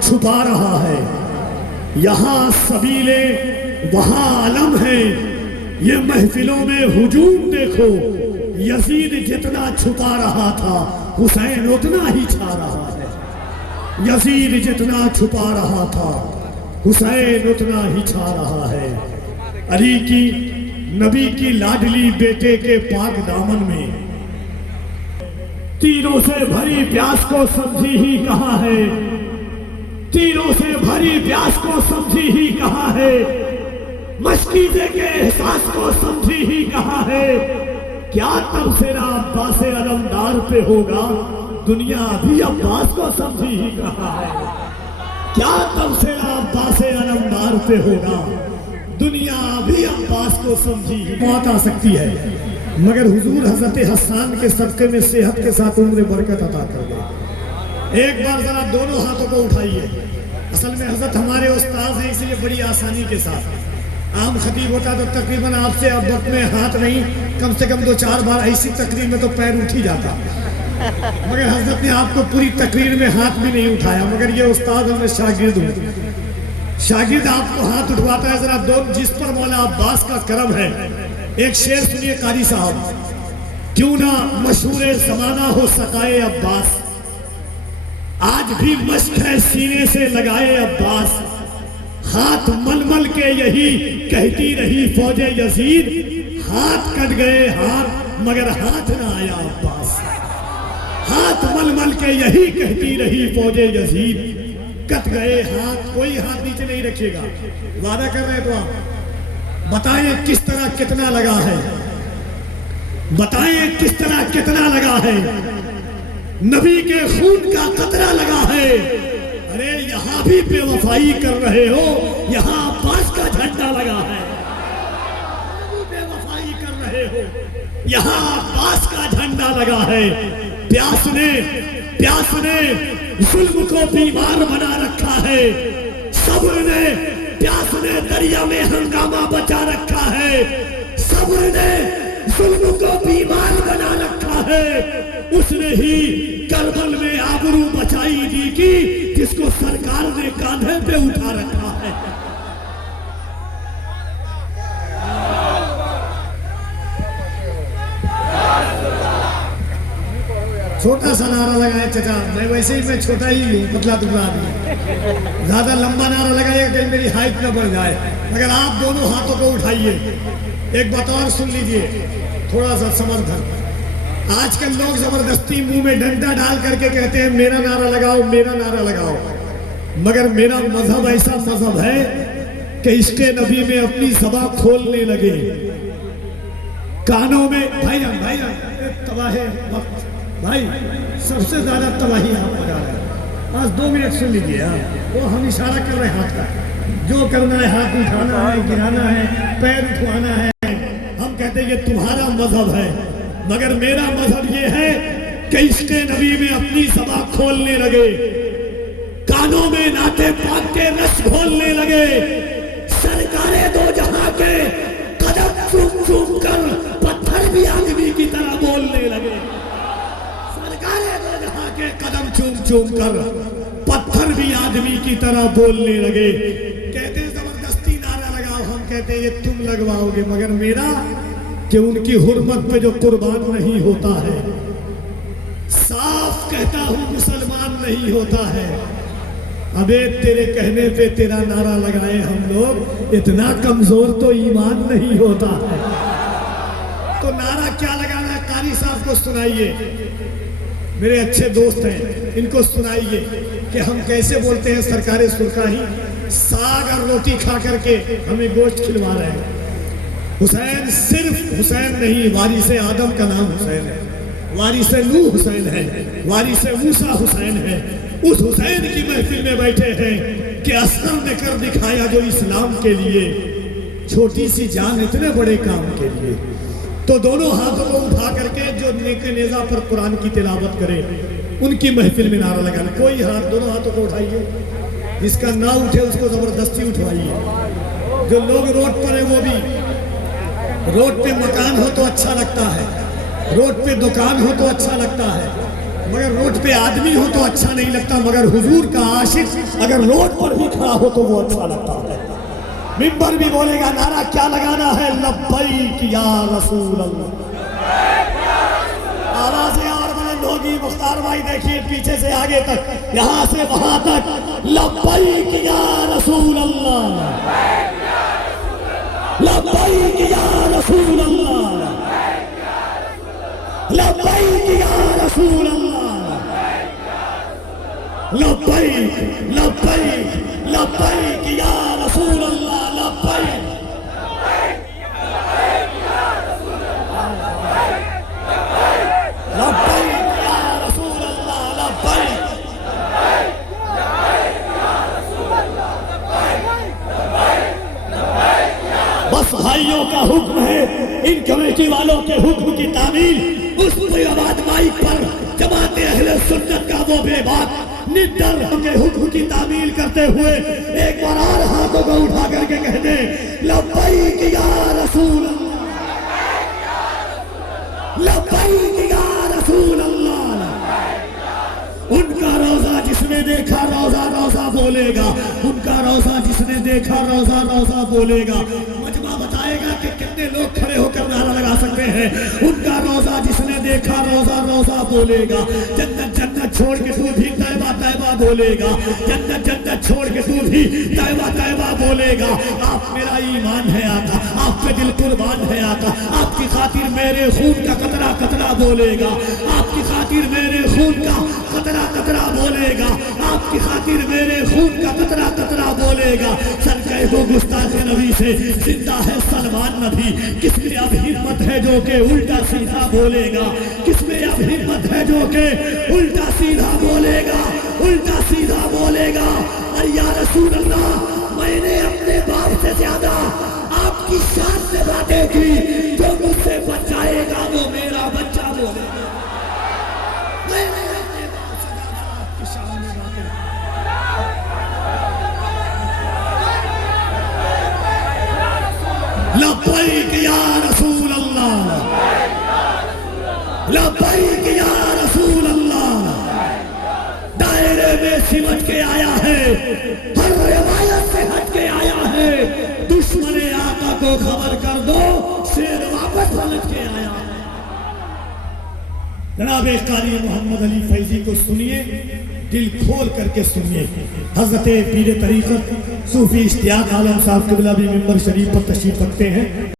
چھپا رہا ہے، یہاں سبیلے وہاں علم ہے، یہ محفلوں میں ہجوم دیکھو، یزید جتنا چھپا رہا تھا حسین اتنا ہی چھا رہا ہے، یزید جتنا چھپا رہا تھا حسین اتنا ہی چھا رہا ہے۔ علی کی نبی کی لاڈلی بیٹے کے پاک دامن میں تیروں سے بھری پیاس کو سمجھی ہی کہا ہے، تیروں سے بھری پیاس کو سمجھی ہی کہا ہے، مشکیزے کے احساس کو سمجھی ہی کہا ہے، کیا تبصرہ عباس علمدار پہ ہوگا، دنیا بھی عباس کو سمجھی ہی کہا ہے، کیا تبصرہ عباس علمدار پہ ہوگا، دنیا بھی عباس کو سمجھی ہی۔ موت آ سکتی ہے مگر حضور حضرت حسان کے صدقے میں صحت کے ساتھ عمر برکت عطا کر دے۔ ایک بار ذرا دونوں ہاتھوں کو اٹھائیے، اصل میں حضرت ہمارے استاذ ہیں، اس لیے بڑی آسانی کے ساتھ عام خطیب ہوتا تو تقریباً آپ سے اب وقت میں ہاتھ نہیں، کم سے کم 2-4 بار ایسی تقریر میں تو پیر اٹھ ہی جاتا، مگر حضرت نے آپ کو پوری تقریر میں ہاتھ بھی نہیں اٹھایا، مگر یہ استاذ اور میں شاگرد ہوں، شاگرد آپ کو ہاتھ اٹھواتا ہے، ذرا دو جس پر مولا عباس کا کرم ہے۔ ایک شعر سنیے قاری صاحب، کیوں نہ مشہور زمانہ ہو سقائے عباس، آج بھی مشق ہے سینے سے لگائے عباس، ہاتھ مل مل کے یہی کہتی رہی فوج یزید، ہاتھ کٹ گئے ہاتھ مگر ہاتھ نہ آیا عباس، ہاتھ مل مل کے یہی کہتی رہی فوج یزید، کٹ گئے ہاتھ، کوئی ہاتھ نیچے نہیں رکھے گا، وعدہ کر رہے تو آپ بتائیں کس طرح کتنا لگا ہے، بتائیں کس طرح کتنا لگا ہے، نبی کے خون کا قطرہ لگا ہے، ارے یہاں بھی بے وفائی کر رہے ہو، یہاں عباس کا جھنڈا لگا ہے، بے وفائی کر رہے ہو، یہاں عباس کا جھنڈا لگا ہے، پیاس نے ظلم کو بیمار بنا رکھا ہے، صبر نے پیاس نے دریا میں ہنگامہ بچا رکھا ہے، صبر نے ظلم کو بیمار بنا رکھا ہے، اس نے ہی کربل میں آبرو بچائی دی کی، جس کو سرکار نے کاندھے پہ اٹھا رکھا ہے۔ چھوٹا سا نعرہ لگائے چچا، میں ویسے ہی میں چھوٹا ہی ہوں، پتلا ٹکڑا آدمی، زیادہ لمبا نعرہ لگائے کہ میری ہائٹ نہ بڑھ جائے، مگر آپ دونوں ہاتھوں کو اٹھائیے، ایک بات اور سن لیجئے، تھوڑا سا سمجھ کر، آج کل لوگ زبردستی منہ میں ڈنڈا ڈال کر کے کہتے ہیں میرا نعرہ لگاؤ، میرا نعرہ لگاؤ، مگر میرا مذہب ایسا مذہب ہے کہ عشق نبی میں اپنی زبان کھولنے لگے، کانوں میں بھائی جان تباہ وقت، بھائی سب سے زیادہ تباہی آپ لگا رہے ہیں، بس 2 منٹ سن لیجئے، وہ ہم اشارہ کر رہے ہیں ہاتھ کا، جو کرنا ہے ہاتھ اٹھانا ہے، گرانا ہے، پیر اٹھوانا ہے، ہم کہتے ہیں یہ تمہارا مذہب ہے، مگر میرا مذہب یہ ہے کہ عشق نبی میں اپنی زبان کھولنے لگے، کانوں میں نعت پاک کے رس گھولنے لگے، سرکار دو جہاں کے قدم چوم چوم کر پتھر بھی آدمی کی طرح بولنے لگے، کے قدم چوم چوم کر پتھر بھی آدمی کی طرح بولنے لگے، کہتے ہیں زبردستی نعرہ لگاؤ، ہم کہتے ہیں یہ تم لگواؤ گے، مگر میرا کہ ان کی حرمت پہ جو قربان نہیں ہوتا ہے، صاف کہتا ہوں مسلمان نہیں ہوتا ہے، ابے تیرے کہنے پہ تیرا نعرہ لگائے ہم لوگ، اتنا کمزور تو ایمان نہیں ہوتا ہے، تو نعرہ کیا لگانا ہے؟ قاری صاحب کو سنائیے، میرے اچھے دوست ہیں، ان کو سنائیے کہ ہم کیسے بولتے ہیں سرکار سرکاہی، ساگ اور روٹی کھا کر کے ہمیں گوشت کھلوا رہے ہیں، حسین صرف حسین نہیں، وارث آدم کا نام حسین ہے، وارث نوح حسین ہے، وارث موسیٰ حسین ہے، اس حسین کی محفل میں بیٹھے ہیں کہ اصغر نے کر دکھایا جو اسلام کے لیے، چھوٹی سی جان اتنے بڑے کام کے لیے، تو دونوں ہاتھوں کو اٹھا کر کے جو نیک نیزہ پر قرآن کی تلاوت کرے ان کی محفل میں نعرہ لگانا، کوئی ہاتھ، دونوں ہاتھوں کو اٹھائیے، جس کا نہ اٹھے اس کو زبردستی اٹھوائیے، جو لوگ روڈ پر ہیں وہ بھی، روڈ پہ مکان ہو تو اچھا لگتا ہے، روڈ پہ دکان ہو تو اچھا لگتا ہے، مگر روڈ پہ آدمی ہو تو اچھا نہیں لگتا، مگر حضور کا عاشق اگر روڈ پر بھی کھڑا ہو تو وہ اچھا لگتا ہے۔ ممبر بھی بولے گا، نعرہ کیا لگانا ہے؟ لبیک یا رسول اللہ۔ آوازیں اور بلند ہوگی۔ مختار بھائی دیکھیے پیچھے سے آگے تک، یہاں سے وہاں تک، لبیک یا رسول اللہ، لبیک یا رسول اللہ، لبیک یا رسول اللہ، لبیک لبیک لبیک یا رسول اللہ، لبیک لبیک یا رسول اللہ، لبیک۔ بس بھائیوں کا حکم ہے، ان کمیٹی والوں کے حکم کی تعمیل اس آباد مائک پر جماعت اہل سنت کا وہ بے بات نڈر کے حکم کی تعمیل کرتے ہوئے ایک بار اور ہاتھوں کو اٹھا کر کے کہہ دیں، لبیک یا رسول اللہ، لبیک یا رسول اللہ۔ ان کا روزہ جس نے دیکھا روزہ روزہ بولے گا، ان کا روزہ جس نے دیکھا روزہ روزہ بولے گا۔ مجمع بتائے گا کہ کتنے لوگ کھڑے ہو کر نعرہ لگا سکتے ہیں۔ ان کا روزہ جس نے دیکھا روزہ روزہ بولے گا۔ جنت جنت چھوڑ کے تو بھی طیبہ طیبہ بولے گا، جنت جنت چھوڑ کے تو بھی طیبہ طیبہ بولے گا۔ آپ میرا ایمان ہے آقا، آپ پہ دل قربان ہے آقا، آپ کی خاطر میرے خون کا قطرہ قطرہ بولے گا، آپ کی خاطر میرے خون کا قطرہ قطرہ بولے گا، آپ کی خاطر میرے خون کا قطرہ قطرہ بولے گا۔ سر کہہ دو گستاخ نبی سے، زندہ ہے سلمان نبی، کس میں اب ہمت ہے جو کہ الٹا سیدھا بولے گا، کس میں اب ہمت ہے جو کہ الٹا سیدھا بولے گا، الٹا سیدھا بولے گا۔ اور یا رسول اللہ، میں نے اپنے باپ سے زیادہ آپ کی شان سے باتیں کی، جو مجھ سے بچ جائے گا وہ میرا بچہ بولے گا۔ میں نے اپنے باپ سے زیادہ آپ کی شان میں باتیں کی۔ لبیک یا رسول اللہ، لبیک یا رسول اللہ۔ دائرے میں سمٹ کے آیا ہے، ہر روایت سے ہٹ کے آیا ہے۔ دشمن آقا کو خبر کر دو، شیر واپس پلٹ کے آیا ہے۔ جناب قاری محمد علی فیضی کو سنیے، دل کھول کر کے سنیے۔ حضرت پیر طریقت صوفی اشتیاق عالم صاحب قبلہ بھی ممبر شریف پر تشریف رکھتے ہیں۔